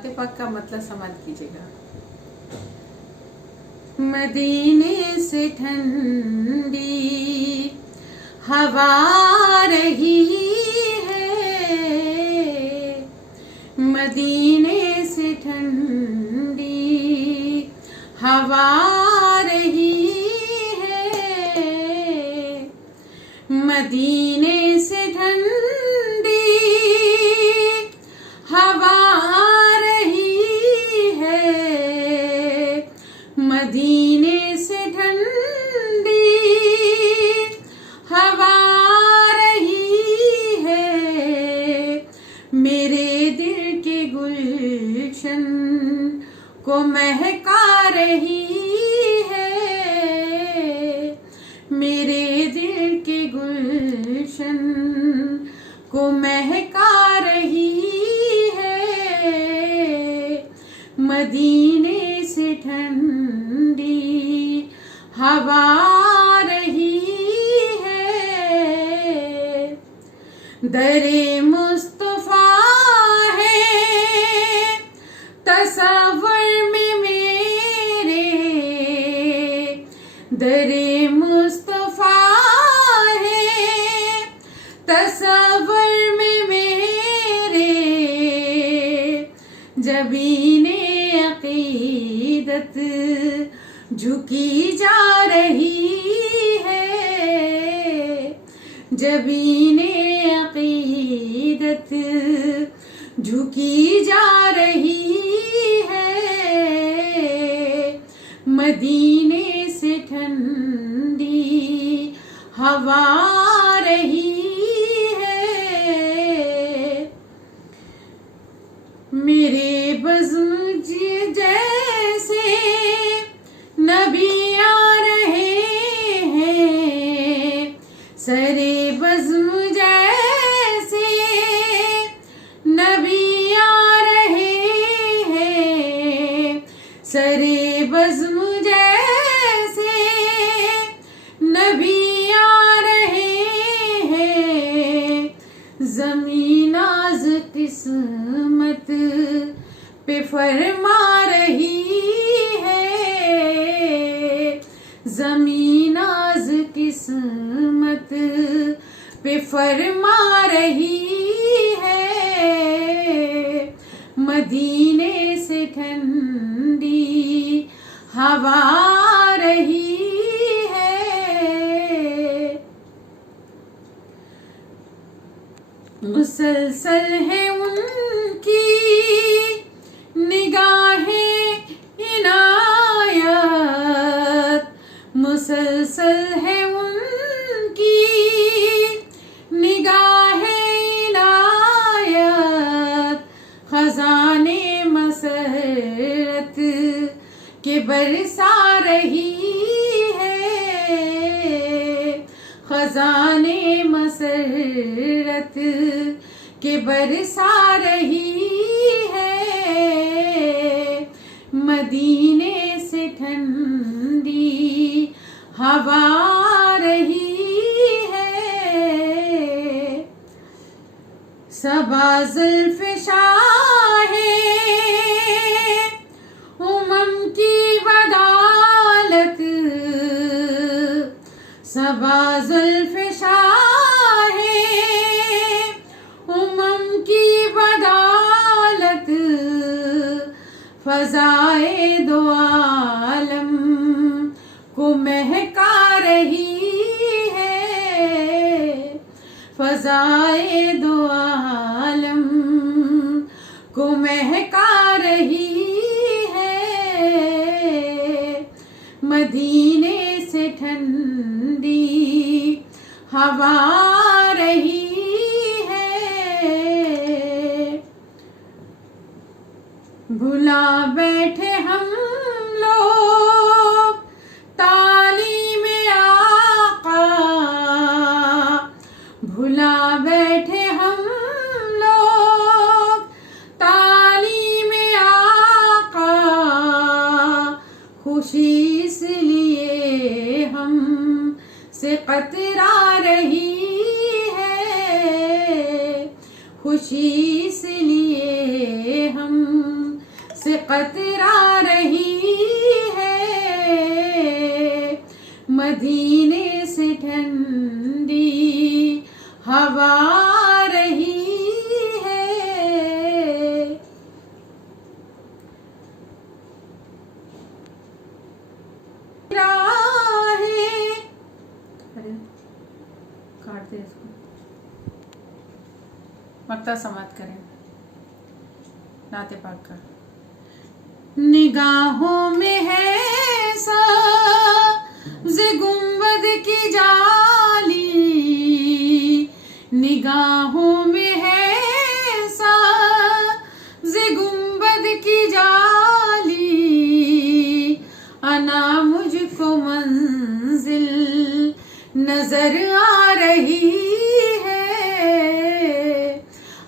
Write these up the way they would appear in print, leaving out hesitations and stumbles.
नाते पाक का मतलब समझ कीजिएगा। मदीने से ठंडी हवा रही है, मदीने से ठंडी हवा रही है, मदीने से ठंडी हवा रही है, मदीने से ठंडी हवा रही है, मेरे दिल के गुलशन को महका रही है, मेरे दिल के गुलशन को महका रही है, मदीने से ठंडी हवा रही है। दरे मुस्तफा है तसव्वुर में मेरे, दरे मुस्तफा है तसव्वुर में मेरे, जबीने अकीदत झुकी जा रही है, जबीने अकीदत झुकी जा रही है, मदीने से ठंडी हवा रही है। मेरे बज़्म जैसे नबी आ रहे हैं, सरे बज़्म जैसे नबी आ रहे हैं, सरे बज़्म जैसे नबी आ रहे हैं, ज़मीन नाज़ किस्मत पे फरमा रही है, ज़मीन नाज़ किस्मत पे फरमा रही है, मदीने से ठंडी हवा रही है। मुसलसल है उनकी निगाहें इनायत, मुसलसल है उनकी निगाहें इनायत, खजाने मसरत के बरसा रही है, खजाने मसरत के बरसा रही है, मदीने से ठंडी हवा रही है। सबा ज़ुल्फ़ शाहे उमम की बदालत, सबा ज़ुल्फ़ शाहे उमम की बदालत, फ़ज़ाए दो आलम को महका रही है, फ़ज़ाए दो आलम को महका रही है, मदीने से ठंडी हवा रही है। भुला बैठे हम लोग तालीम आका, भुला बैठे हम लोग तालीम आका, खुशी इसलिए हम से कतरा रही है, खुशी इसलिए हम से कतरा रही है, मदीने से ठंडी हवा रही है। अरे काट दे इसको, मक्ता समाप्त करें नाते पाक का। निगाहों में है सब्ज़ गुंबद की जाली, निगाहों में है सब्ज़ गुंबद की जाली, अना मुझको मंजिल नजर आ रही है,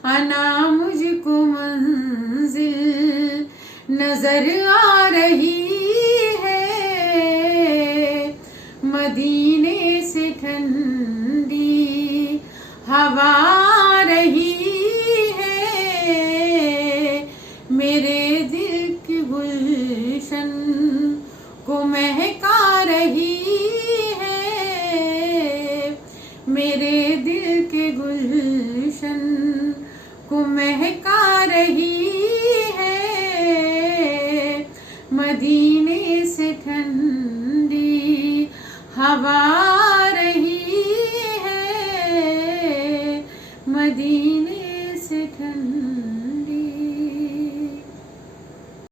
अना मुझको मंजिल नजर आ रही है। मदीने से ठंडी हवा आ रही है, मेरे दिल की गुलशन को महका रही है, मेरे दिल के गुलशन को महका रही है। मदीने से ठंडी हवा रही है, मदीने